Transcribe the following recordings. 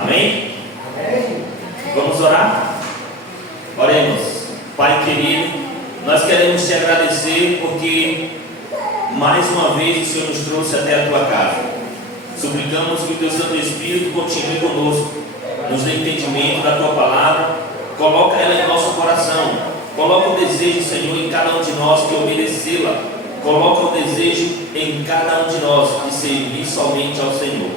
Amém? Vamos orar? Oremos. Pai querido, nós queremos te agradecer porque mais uma vez o Senhor nos trouxe até a tua casa. Suplicamos que o teu Santo Espírito continue conosco, nos dê entendimento da tua palavra, coloca ela em nosso coração, coloca o desejo, Senhor, em cada um de nós de obedecê-la, coloca o desejo em cada um de nós de servir somente ao Senhor.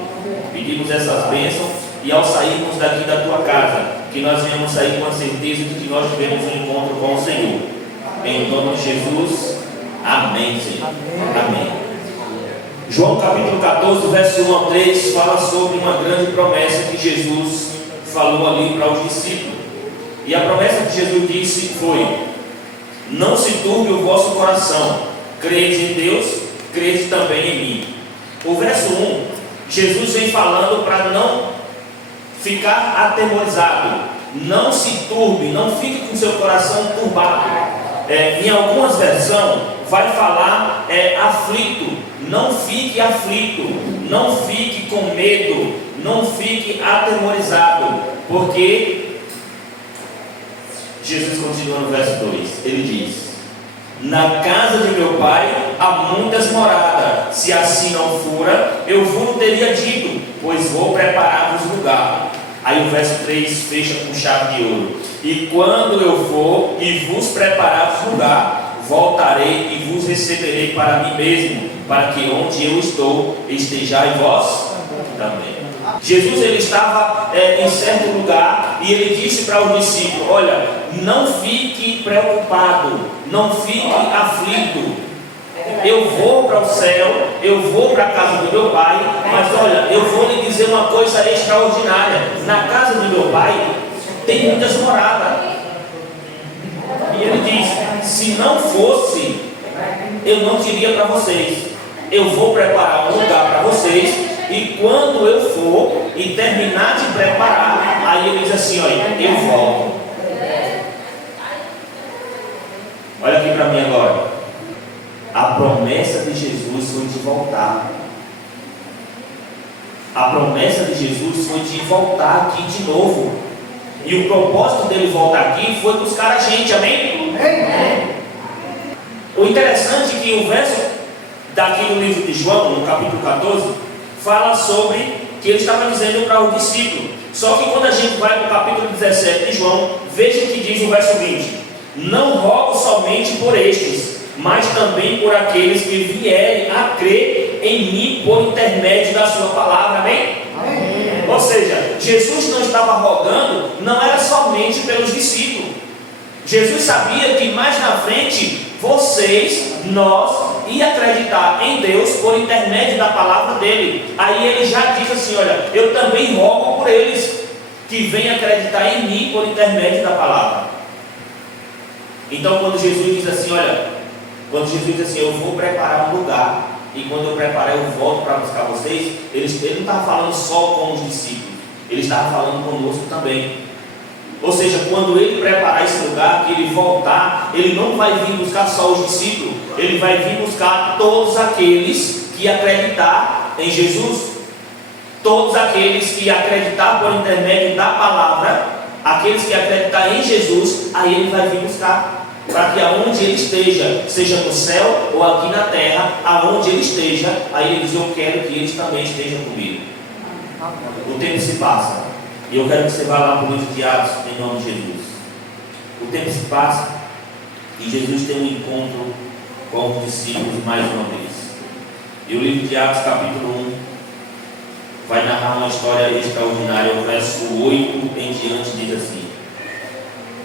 Pedimos essas bênçãos e ao sairmos daqui da tua casa, que nós venhamos sair com a certeza de que nós tivemos um encontro com o Senhor. Em nome de Jesus, amém, Senhor. Amém. João capítulo 14, verso 1 ao 3, fala sobre uma grande promessa que Jesus falou ali para os discípulos. E a promessa que Jesus disse foi: não se turbe o vosso coração, crede em Deus, crede também em mim. O verso 1, Jesus vem falando para não ficar atemorizado, não se turbe, não fique com seu coração turbado. Em algumas versões vai falar aflito. Não fique aflito, não fique com medo, não fique atemorizado, porque Jesus continua no verso 2, ele diz: na casa de meu pai há muitas moradas, se assim não fora, eu vos teria dito, pois vou preparar-vos lugar. Aí o verso 3 fecha com chave de ouro: e quando eu for e vos preparar lugar, voltarei e vos receberei para mim mesmo, para que onde eu estou estejais vós também. Jesus ele estava em certo lugar e ele disse para os discípulos: olha, não fique preocupado, não fique aflito. Eu vou para o céu, eu vou para a casa do meu pai, mas olha, eu vou lhe dizer uma coisa extraordinária: na casa do meu pai tem muitas moradas. E ele diz: se não fosse, eu não diria para vocês. Eu vou preparar um lugar para vocês, e quando eu for e terminar de preparar, aí ele diz assim: olha, eu volto. Olha aqui para mim agora. A promessa de Jesus foi de voltar. A promessa de Jesus foi de voltar aqui de novo. E o propósito dele voltar aqui foi buscar a gente, amém? Amém. O interessante é que o verso daqui no livro de João, no capítulo 14, fala sobre que ele estava dizendo para os discípulos. Só que quando a gente vai para o capítulo 17 de João, veja o que diz o verso 20: não rogo somente por estes, mas também por aqueles que vierem a crer em mim por intermédio da sua palavra, amém? Amém. Ou seja, Jesus não estava rogando, não era somente pelos discípulos. Jesus sabia que mais na frente, nós ia acreditar em Deus por intermédio da palavra dele. Aí ele já diz assim: olha, eu também rogo por eles que venham acreditar em mim por intermédio da palavra. Então quando Jesus diz assim, eu vou preparar um lugar, e quando eu preparar eu volto para buscar vocês, ele não estava falando só com os discípulos, ele estava falando conosco também. Ou seja, quando ele preparar esse lugar, que ele voltar, ele não vai vir buscar só os discípulos, ele vai vir buscar todos aqueles que acreditar em Jesus, todos aqueles que acreditar por intermédio da palavra, aqueles que acreditar em Jesus, aí ele vai vir buscar, para que aonde ele esteja, seja no céu ou aqui na terra, aonde ele esteja, aí ele diz: eu quero que eles também estejam comigo. O tempo se passa, e eu quero que você vá lá para o livro de Atos, em nome de Jesus. O tempo se passa, e Jesus tem um encontro com os discípulos mais uma vez. E o livro de Atos, capítulo 1, vai narrar uma história extraordinária. O verso 8 em diante diz assim: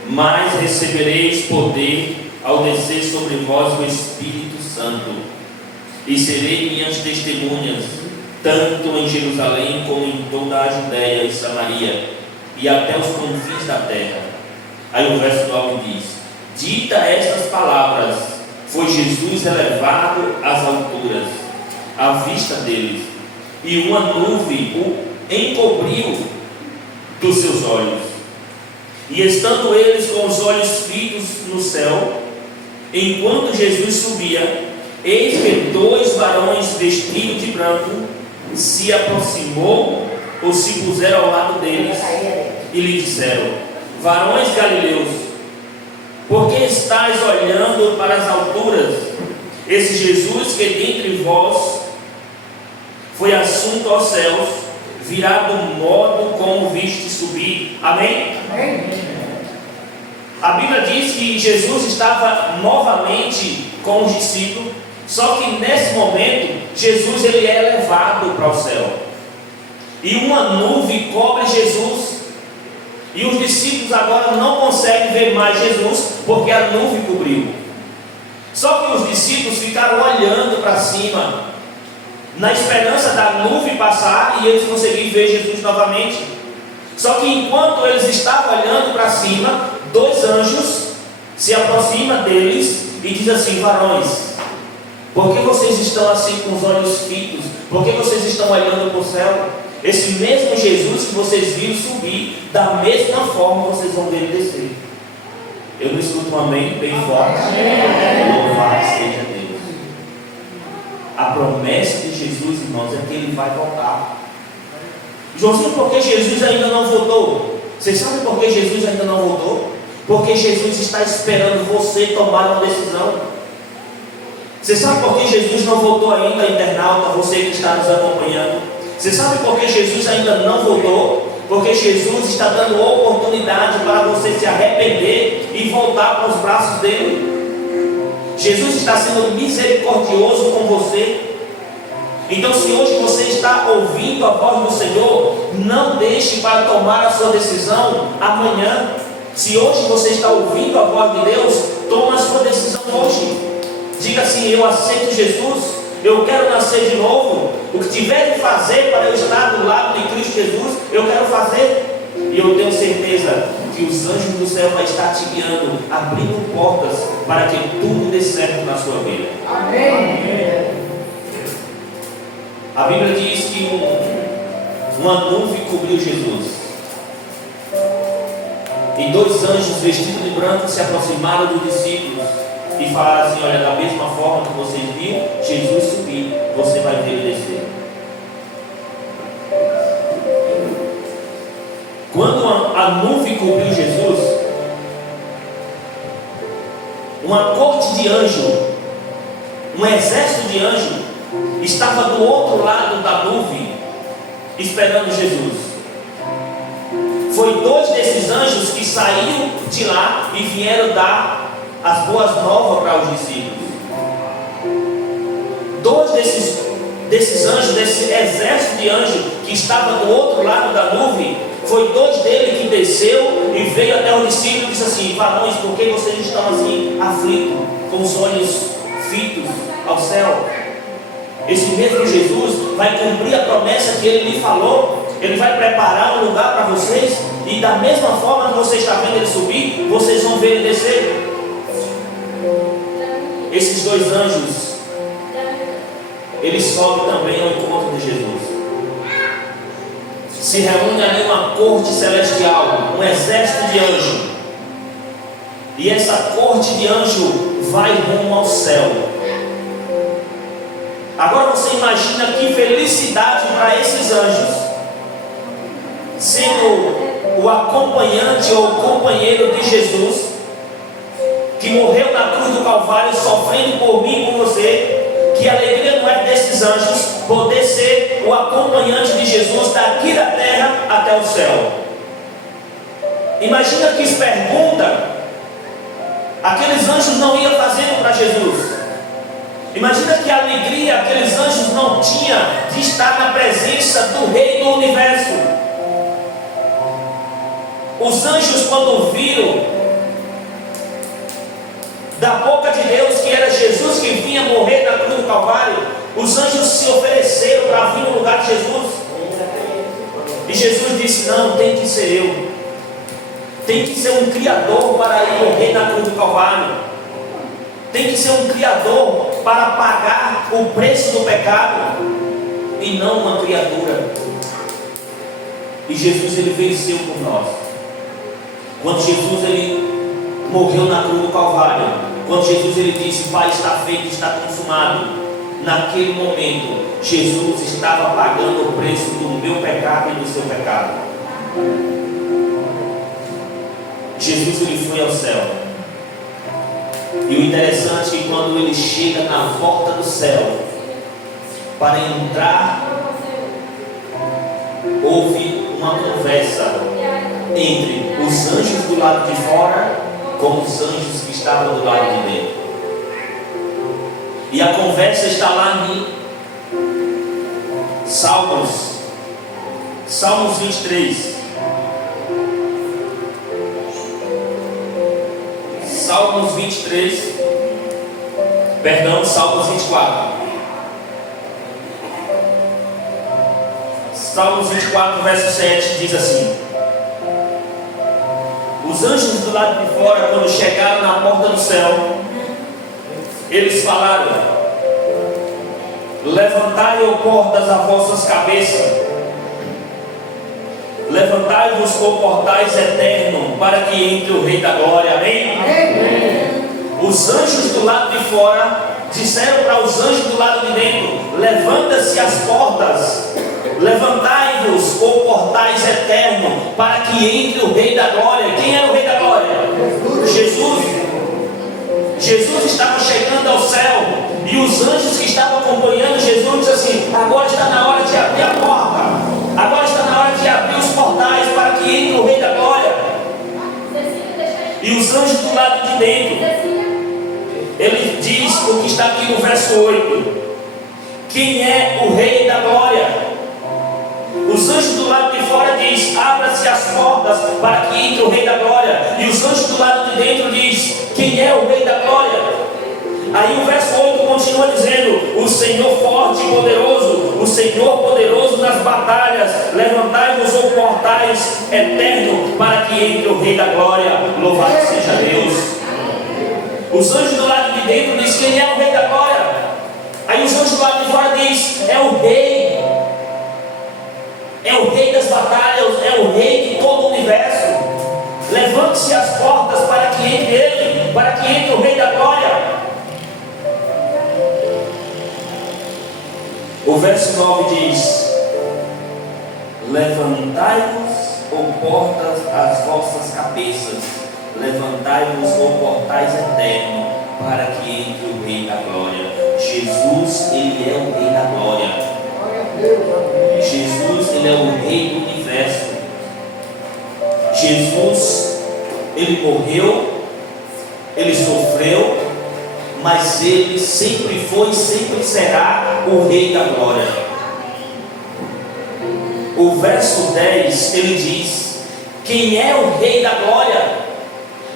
mas recebereis poder ao descer sobre vós o Espírito Santo, e serei minhas testemunhas, tanto em Jerusalém como em toda a Judéia e Samaria, e até os confins da terra. Aí o verso 9 diz: dita estas palavras, foi Jesus elevado às alturas, à vista deles, e uma nuvem o encobriu dos seus olhos. E estando eles com os olhos fitos no céu, enquanto Jesus subia, eis que 2 varões vestidos de branco se aproximou os se puseram ao lado deles e lhe disseram: varões galileus, por que estáis olhando para as alturas? Esse Jesus que dentre vós foi assunto aos céus, virá do modo como viste subir. Amém? Amém. A Bíblia diz que Jesus estava novamente com os discípulos, só que nesse momento Jesus ele é levado para o céu, e uma nuvem cobre Jesus, e os discípulos agora não conseguem ver mais Jesus, porque a nuvem cobriu. Só que os discípulos ficaram olhando para cima, na esperança da nuvem passar e eles conseguirem ver Jesus novamente. Só que enquanto eles estavam olhando para cima, dois anjos se aproximam deles e dizem assim: varões, por que vocês estão assim com os olhos fitos? Por que vocês estão olhando para o céu? Esse mesmo Jesus que vocês viram subir, da mesma forma vocês vão ver ele descer. Eu não escuto um amém bem forte. Louvado seja Deus. A promessa de Jesus, irmãos, é que ele vai voltar. Joãozinho, por que Jesus ainda não voltou? Vocês sabem por que Jesus ainda não voltou? Porque Jesus está esperando você tomar uma decisão. Você sabe por que Jesus não voltou ainda, internauta, você que está nos acompanhando? Você sabe por que Jesus ainda não voltou? Porque Jesus está dando oportunidade para você se arrepender e voltar para os braços dele. Jesus está sendo misericordioso com você. Então, se hoje você está ouvindo a voz do Senhor, não deixe para tomar a sua decisão amanhã. Se hoje você está ouvindo a voz de Deus, toma a sua decisão hoje. Diga assim: eu aceito Jesus, eu quero nascer de novo. O que tiver de fazer para eu estar do lado de Cristo Jesus, eu quero fazer. E eu tenho certeza que os anjos do céu vão estar te guiando, abrindo portas para que tudo dê certo na sua vida. Amém. A Bíblia diz que uma nuvem cobriu Jesus, e dois anjos vestidos de branco se aproximaram dos discípulos e falaram assim: olha, da mesma forma que vocês viram Jesus subir, você vai ver ele descer. Quando a nuvem cobriu Jesus, uma corte de anjo, um exército de anjos, estava do outro lado da nuvem, esperando Jesus. Foi dois desses anjos que saíram de lá e vieram dar as boas novas para os discípulos. Dois desses anjos, desse exército de anjos que estava do outro lado da nuvem, foi dois deles que desceu e veio até os discípulos e disse assim: varões, por que vocês estão assim aflitos, com os olhos fitos ao céu? Esse mesmo Jesus vai cumprir a promessa que ele lhe falou. Ele vai preparar um lugar para vocês, e da mesma forma que você está vendo ele subir, vocês vão ver ele descer. Esses dois anjos, eles sobem também ao encontro de Jesus. Se reúne ali uma corte celestial, um exército de anjos, e essa corte de anjo vai rumo ao céu. Agora você imagina que felicidade para esses anjos, sendo o acompanhante ou o companheiro de Jesus, que morreu na cruz do Calvário, sofrendo por mim e por você. Que alegria não é desses anjos poder ser o acompanhante de Jesus daqui da terra até o céu. Imagina que pergunta aqueles anjos não iam fazendo para Jesus. Imagina que alegria aqueles anjos não tinham de estar na presença do Rei do Universo. Os anjos, quando viram da boca de Deus que era Jesus que vinha morrer na cruz do Calvário, os anjos se ofereceram para vir no lugar de Jesus. E Jesus disse: não, tem que ser eu. Tem que ser um criador para ir morrer na cruz do Calvário. Tem que ser um criador para pagar o preço do pecado, e não uma criatura. E Jesus, ele venceu por nós. Quando Jesus, ele morreu na cruz do Calvário, quando Jesus, ele disse: Pai, está feito, está consumado, naquele momento Jesus estava pagando o preço do meu pecado e do Jesus ele foi ao céu. E o interessante é que quando ele chega na porta do céu, para entrar, houve uma conversa entre os anjos do lado de fora com os anjos que estavam do lado de dentro. E a conversa está lá em Salmos 23. Salmos 24. Salmos 24, verso 7 diz assim: os anjos do lado de fora, quando chegaram na porta do céu, eles falaram: levantai, ó portas, as vossas cabeças, levantai-vos, ó portais eternos, para que entre o Rei da Glória. Amém? Amém. Os anjos do lado de fora disseram para os anjos do lado de dentro: levanta-se as portas, levantai-vos, ó portais eternos, para que entre o Rei da Glória. Quem era o Rei da Glória? Jesus. Jesus estava chegando ao céu, e os anjos que estavam acompanhando Jesus disseram assim: agora está na hora de abrir a porta, agora está na hora de abrir os portais para que entre o Rei da Glória. E os anjos do lado de dentro, ele diz o que está aqui no verso 8: quem é o Rei da Glória? Os anjos do lado de fora diz: abra-se as portas para que entre o Rei da Glória. E os anjos do lado de dentro diz: quem é o Rei da Glória? Aí o verso 8 continua dizendo: o Senhor forte e poderoso, o Senhor poderoso nas batalhas, levantai-vos, ó portais eternos, para que entre o Rei da Glória. Louvado seja Deus. Os anjos do lado de dentro diz: quem é o Rei da Glória? Aí os anjos do lado de fora diz: é o Rei. É o Rei das batalhas, é o Rei de todo o universo. Levante-se as portas para que entre ele, para que entre o Rei da Glória. O verso 9 diz: levantai-vos, ó portas, as vossas cabeças, levantai-vos, ó portais eternos, para que entre o Rei da Glória. Jesus, ele é o Rei da Glória. Jesus, ele é o Rei do universo. Jesus, ele morreu, ele sofreu, mas ele sempre foi e sempre será o Rei da Glória. O verso 10, ele diz: quem é o Rei da Glória?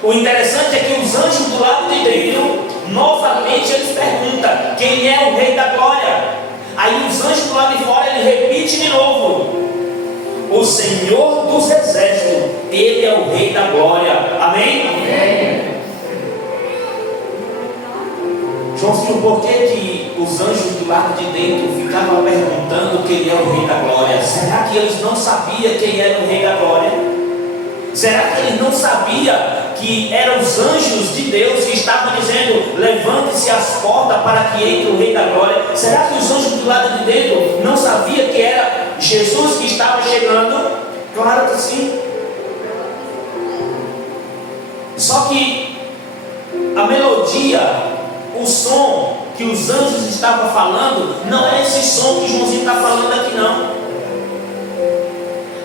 O interessante é que os anjos do lado de dentro, novamente eles perguntam: quem é o Rei da Glória? Aí os anjos do lado de fora, ele repite de novo: o Senhor dos Exércitos, ele é o Rei da Glória. Amém? Amém. Joãozinho, por que os anjos do lado de dentro ficavam perguntando quem é o Rei da Glória? Será que eles não sabiam quem era o Rei da Glória? Será que eles não sabiam que eram os anjos de Deus que estavam dizendo: levante-se as portas para que entre o Rei da Glória? Será que os anjos do lado de dentro não sabiam que era Jesus que estava chegando? Claro que sim. Só que a melodia, o som que os anjos estavam falando, não é esse som que Joãozinho está falando aqui, não.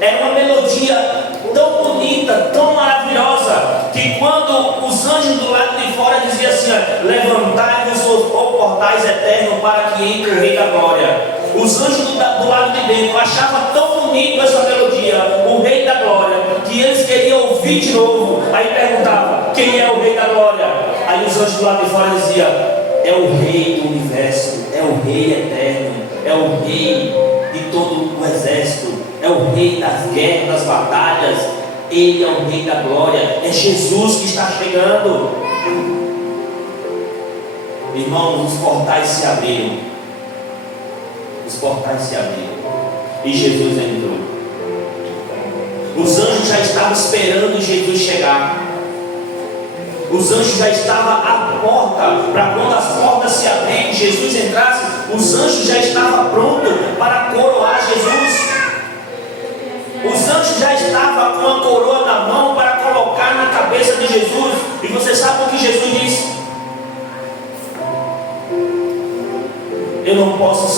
Era uma melodia tão bonita, tão maravilhosa, que quando os anjos do lado de fora diziam assim: levantai-vos, ó portais eternos, para que entre o Rei da Glória. Os anjos do lado de dentro achavam tão bonito essa melodia, o Rei da Glória, que eles queriam ouvir de novo. Aí perguntavam: quem é o Rei da Glória? Aí os anjos do lado de fora diziam: é o Rei do universo, é o Rei eterno, é o Rei de todo o exército, é o Rei das guerras, das batalhas. Ele é o Rei da Glória. É Jesus que está chegando. Irmãos, os portais se abriram. Os portais se abriram e Jesus entrou. Os anjos já estavam esperando Jesus chegar. Os anjos já estavam à porta, para quando as portas se abrirem e Jesus entrasse, os anjos já estavam prontos para coroar Jesus. Os anjos já estavam com a coroa na mão para colocar na cabeça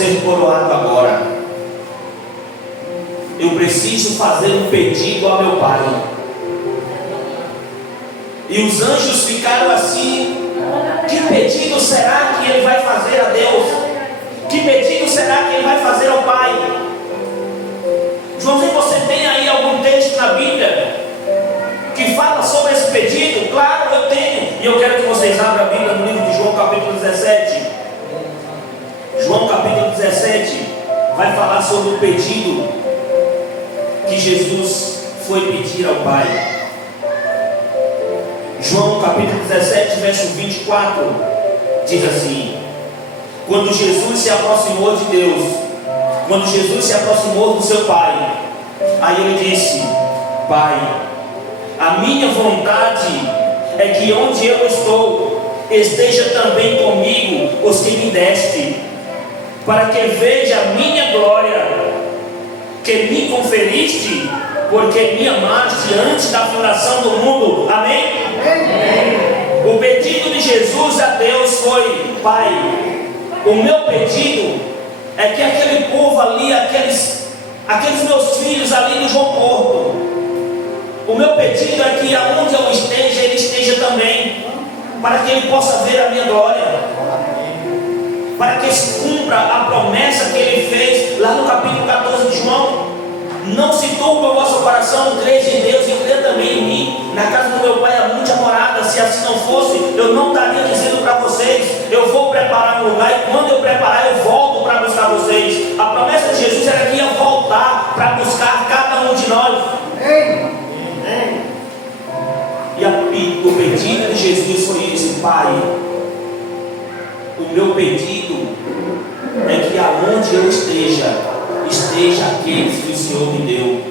ser coroado agora. Eu preciso fazer um pedido ao meu Pai. E os anjos ficaram assim: que pedido será que ele vai fazer a Deus? Que pedido será que ele vai fazer ao Pai? Joãozinho, você tem aí algum texto na Bíblia que fala sobre esse pedido? Claro, eu tenho. E eu quero que vocês abram a Bíblia no livro de João, capítulo 17. João, capítulo 17, vai falar sobre o pedido que Jesus foi pedir ao Pai. João, capítulo 17, verso 24, diz assim: quando Jesus se aproximou de Deus, quando Jesus se aproximou do seu Pai, aí ele disse: Pai, a minha vontade é que onde eu estou, esteja também comigo os que me deste, para que veja a minha glória, que me conferiste, porque me amaste antes da fundação do mundo. Amém? Amém. O pedido de Jesus a Deus foi: Pai, o meu pedido é que aquele povo ali, aqueles meus filhos ali no João Porto, o meu pedido é que aonde eu esteja, ele esteja também, para que ele possa ver a minha glória, para que se cumpra a promessa que ele fez lá no capítulo 14 de João: não se turbe o vosso coração, crede em Deus e crede também em mim. Na casa do meu Pai há muita morada. Se assim não fosse, eu não estaria dizendo para vocês: eu vou preparar um lugar, e quando eu preparar, eu volto para buscar vocês. A promessa de Jesus era que ia voltar para buscar cada um de nós. E o pedido de Jesus foi isso: Pai, o meu pedido é que aonde eu esteja aqueles que o Senhor me deu.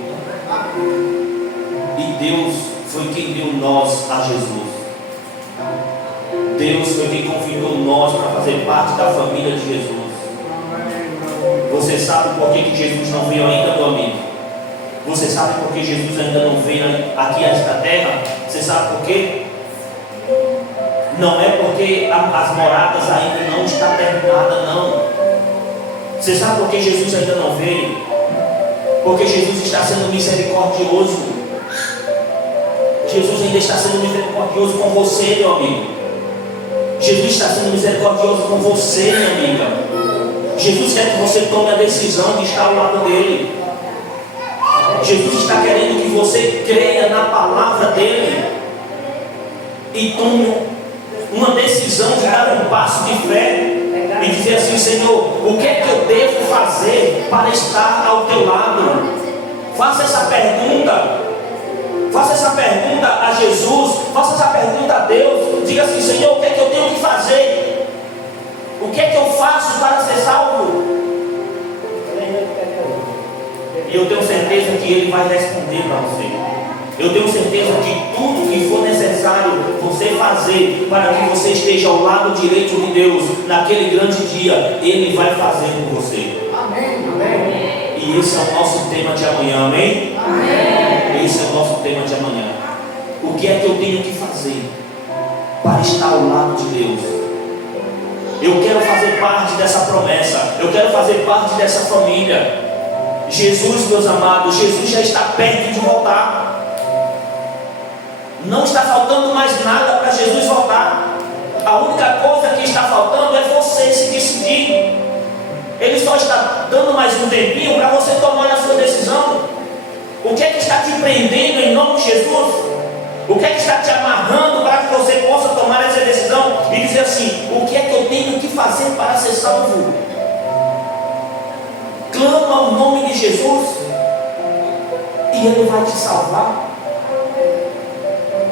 E Deus foi quem deu nós a Jesus. Deus foi quem convidou nós para fazer parte da família de Jesus. Você sabe por que Jesus não veio ainda, meu amigo? Você sabe por que Jesus ainda não veio aqui a esta terra? Você sabe por quê? Não é porque as moradas ainda não estão terminadas, não. Você sabe por que Jesus ainda não veio? Porque Jesus está sendo misericordioso. Jesus ainda está sendo misericordioso com você, meu amigo. Jesus está sendo misericordioso com você, minha amiga. Jesus quer que você tome a decisão de estar ao lado dele. Jesus está querendo que você creia na palavra dele e tome uma decisão de dar um passo de fé e dizer assim: Senhor, o que é que eu devo fazer para estar ao teu lado? Faça essa pergunta. Faça essa pergunta a Jesus. Faça essa pergunta a Deus. Diga assim: Senhor, o que é que eu tenho que fazer? O que é que eu faço para ser salvo? E eu tenho certeza que Ele vai responder para você. Eu tenho certeza que tudo que for necessário você fazer para que você esteja ao lado direito de Deus naquele grande dia, Ele vai fazer por você. Amém. Amém. E esse é o nosso tema de amanhã. Amém? Amém. Esse é o nosso tema de amanhã. O que é que eu tenho que fazer para estar ao lado de Deus? Eu quero fazer parte dessa promessa. Eu quero fazer parte dessa família. Jesus, meus amados, Jesus já está perto de voltar. Não está faltando mais nada para Jesus voltar. A única coisa que está faltando é você se decidir. Ele só está dando mais um tempinho para você tomar a sua decisão. O que é que está te prendendo em nome de Jesus? O que é que está te amarrando para que você possa tomar essa decisão e dizer assim: o que é que eu tenho que fazer para ser salvo? Clama o nome de Jesus e Ele vai te salvar.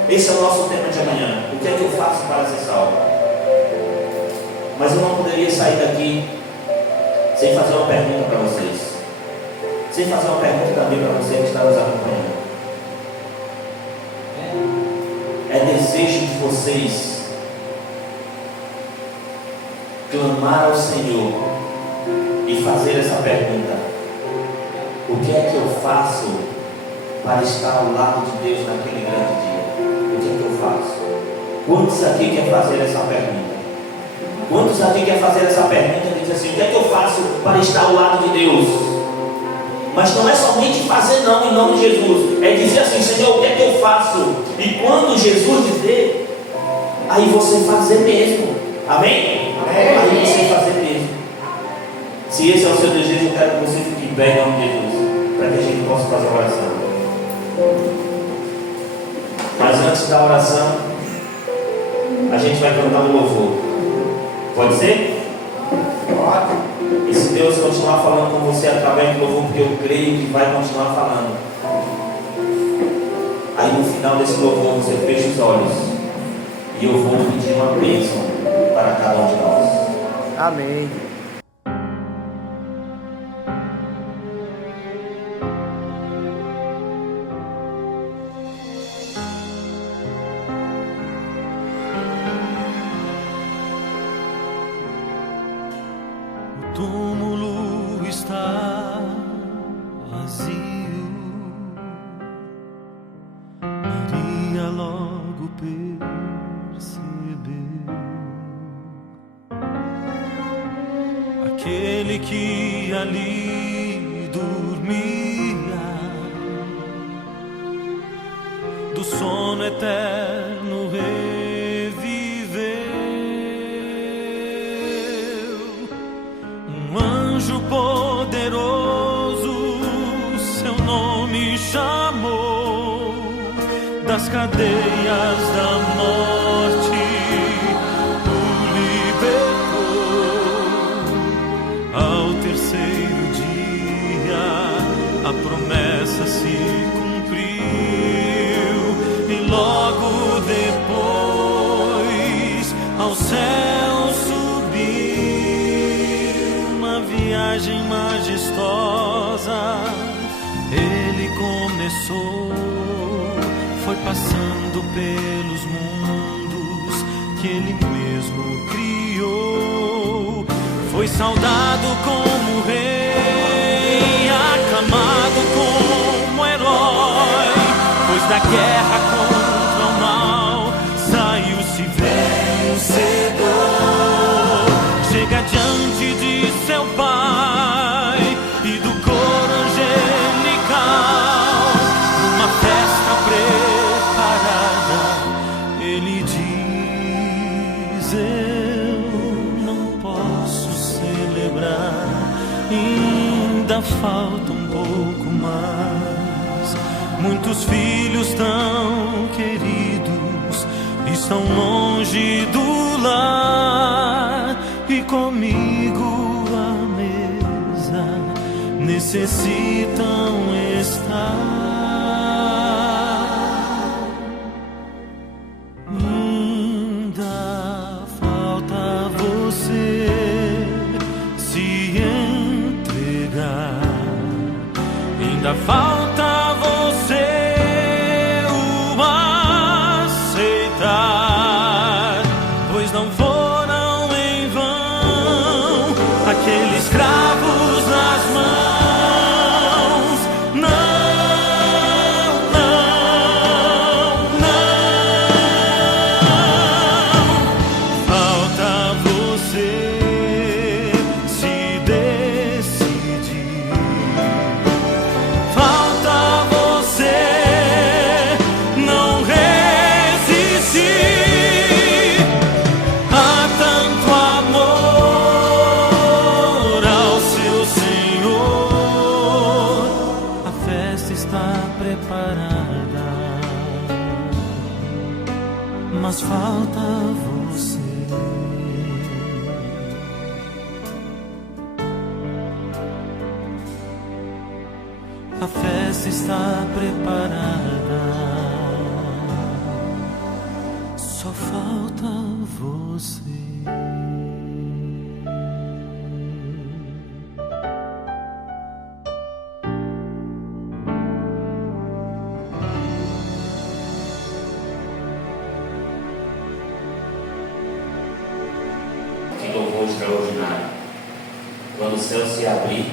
Esse é o nosso tema de amanhã. O que é que eu faço para ser salvo? Mas eu não poderia sair daqui sem fazer uma pergunta para vocês. Sem fazer uma pergunta também para você que está nos acompanhando. É desejo de vocês clamar ao Senhor e fazer essa pergunta: o que é que eu faço para estar ao lado de Deus naquele grande dia? O que é que eu faço? Quantos aqui quer fazer essa pergunta? Quantos aqui querem fazer essa pergunta e diz assim: o que é que eu faço para estar ao lado de Deus? Mas não é somente fazer não em nome de Jesus, é dizer assim: Senhor, o que é que eu faço? E quando Jesus dizer, aí você fazer mesmo. Amém? Amém. Aí você fazer mesmo. Se esse é o seu desejo, eu quero que você fique bem em nome de Jesus, para que a gente possa fazer a oração. Mas antes da oração, a gente vai cantar um louvor. Pode ser? Pode. E se Deus continuar falando com você através do louvor, porque eu creio que vai continuar falando, aí no final desse louvor você fecha os olhos e eu vou pedir uma bênção para cada um de nós. Amém. O túmulo está vazio. Maria logo percebeu. Aquele que ali dormia, do sono eterno reviveu. Um anjo poderoso seu nome chamou, das cadeias da morte o libertou. Ao terceiro dia a promessa se cumpriu, e logo depois ao céu subiu. Uma viagem majestosa ele começou, foi passando pelos mundos que ele mesmo criou. Foi saudado como rei, aclamado como herói, pois da guerra contra o mal saiu-se vencedor. Chega diante de seu pai e do coro angelical, numa festa preparada, ele diz: eu não posso celebrar, ainda falta um pouco mais. Muitos filhos tão queridos estão longe do lar, e comigo à mesa necessitam estar. Ainda falta você se entregar, ainda falta você o aceitar, pois não foram em vão aqueles cravos nas mãos. Não, não, não. Falta você se decidir. Falta você não resistir. Há tanto amor ao seu Senhor. A festa está preparada, mas falta você. A festa está preparada, só falta você. Que louvor extraordinário. Quando o céu se abrir,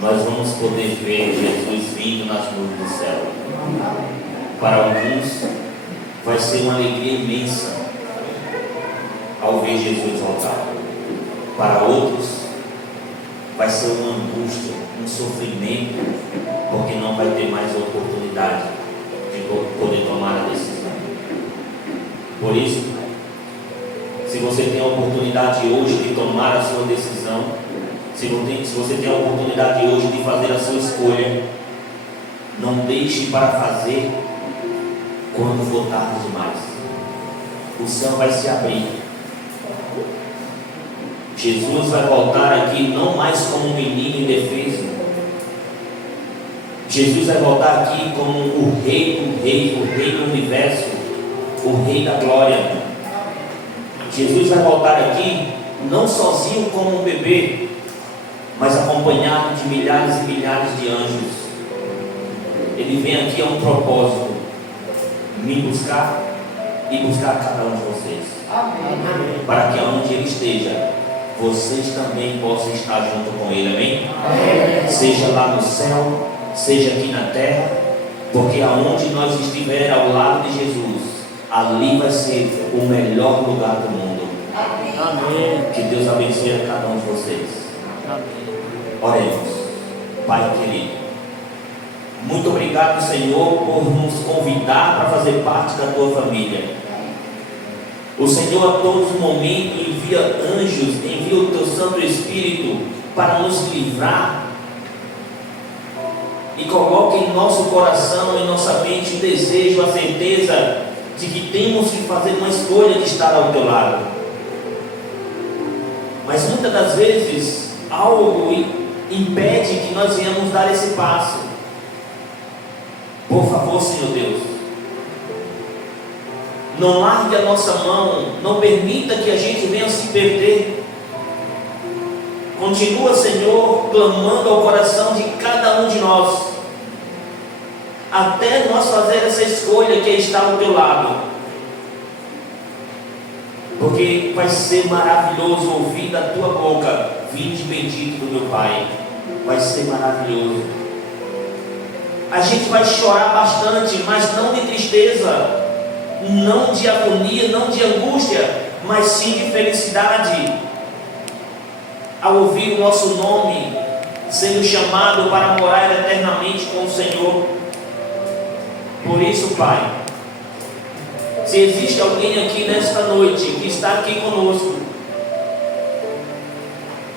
nós vamos poder ver Jesus vindo nas nuvens do céu. Para alguns vai ser uma alegria imensa. ao ver Jesus voltar. Para outros, vai ser uma angústia, um sofrimento, porque não vai ter mais a oportunidade de poder tomar a decisão. Por isso, se você tem a oportunidade hoje de tomar a sua decisão, se você tem a oportunidade hoje de fazer a sua escolha, não deixe para fazer quando for tarde demais. O céu vai se abrir. Jesus vai voltar aqui não mais como um menino indefeso. Jesus vai voltar aqui como o rei do universo, o rei da glória. Jesus vai voltar aqui não sozinho como um bebê, mas acompanhado de milhares e milhares de anjos. Ele vem aqui a um propósito: me buscar e buscar cada um de vocês. Amém. Para que aonde Ele esteja, vocês também possam estar junto com Ele. Amém? Amém. Seja lá no céu, seja aqui na terra, porque aonde nós estiver ao lado de Jesus, ali vai ser o melhor lugar do mundo. Amém. Que Deus abençoe a cada um de vocês. Amém. Oremos. Pai querido, muito obrigado, Senhor, por nos convidar para fazer parte da Tua família. O Senhor a todos os momentos envia anjos, envia o Teu Santo Espírito para nos livrar e coloca em nosso coração, em nossa mente o desejo, a certeza de que temos que fazer uma escolha de estar ao Teu lado. Mas muitas das vezes algo impede que nós venhamos dar esse passo. Por favor, Senhor Deus, não largue a nossa mão, não permita que a gente venha se perder. Continua, Senhor, clamando ao coração de cada um de nós, até nós fazer essa escolha que é estar ao Teu lado. Porque vai ser maravilhoso ouvir da Tua boca: vinde bendito do meu Pai. Vai ser maravilhoso. A gente vai chorar bastante, mas não de tristeza, não de agonia, não de angústia, mas sim de felicidade, ao ouvir o nosso nome sendo chamado para morar eternamente com o Senhor. Por isso, Pai, se existe alguém aqui nesta noite que está aqui conosco,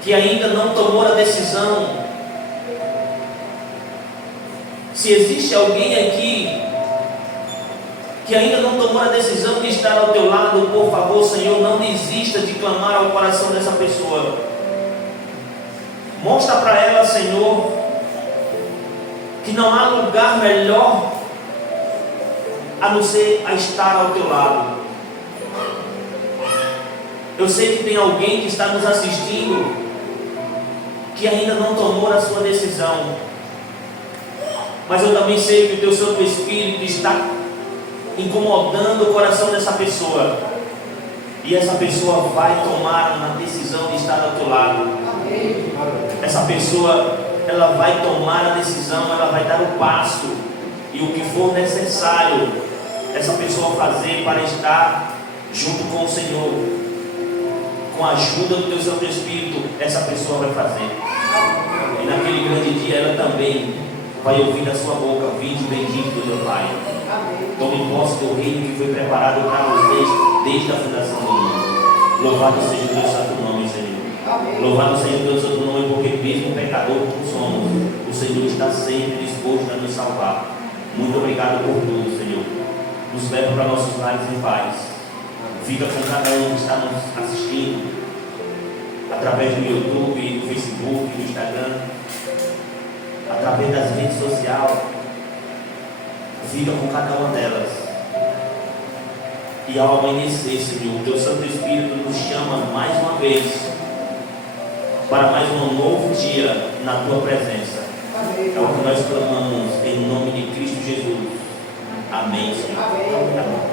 que ainda não tomou a decisão, se existe alguém aqui que ainda não tomou a decisão de estar ao Teu lado, por favor, Senhor, não desista de clamar ao coração dessa pessoa. Mostra para ela, Senhor, que não há lugar melhor a não ser a estar ao Teu lado. Eu sei que tem alguém que está nos assistindo que ainda não tomou a sua decisão, mas eu também sei que o Teu Santo Espírito está incomodando o coração dessa pessoa, e essa pessoa vai tomar uma decisão de estar ao Teu lado. Essa pessoa, ela vai tomar a decisão, ela vai dar o passo, e o que for necessário essa pessoa fazer para estar junto com o Senhor, com a ajuda do Teu Santo Espírito, essa pessoa vai fazer. E naquele grande dia ela também vai ouvir da sua boca: vinde bendito do meu Pai. Tome posse do reino que foi preparado para vocês desde a fundação do mundo. Louvado seja o Teu santo nome, Senhor. Louvado seja o Teu santo nome, porque mesmo pecador como somos, o Senhor está sempre disposto a nos salvar. Muito obrigado por tudo, Senhor. Nos leva para nossos lares em paz. Fica com cada um que está nos assistindo através do YouTube, do Facebook, do Instagram, através das redes sociais. Fica com cada uma delas. E ao amanhecer, Senhor, o Teu Santo Espírito nos chama mais uma vez para mais um novo dia na Tua presença. É o que nós clamamos em nome de Cristo Jesus. Amém, Senhor. Amém.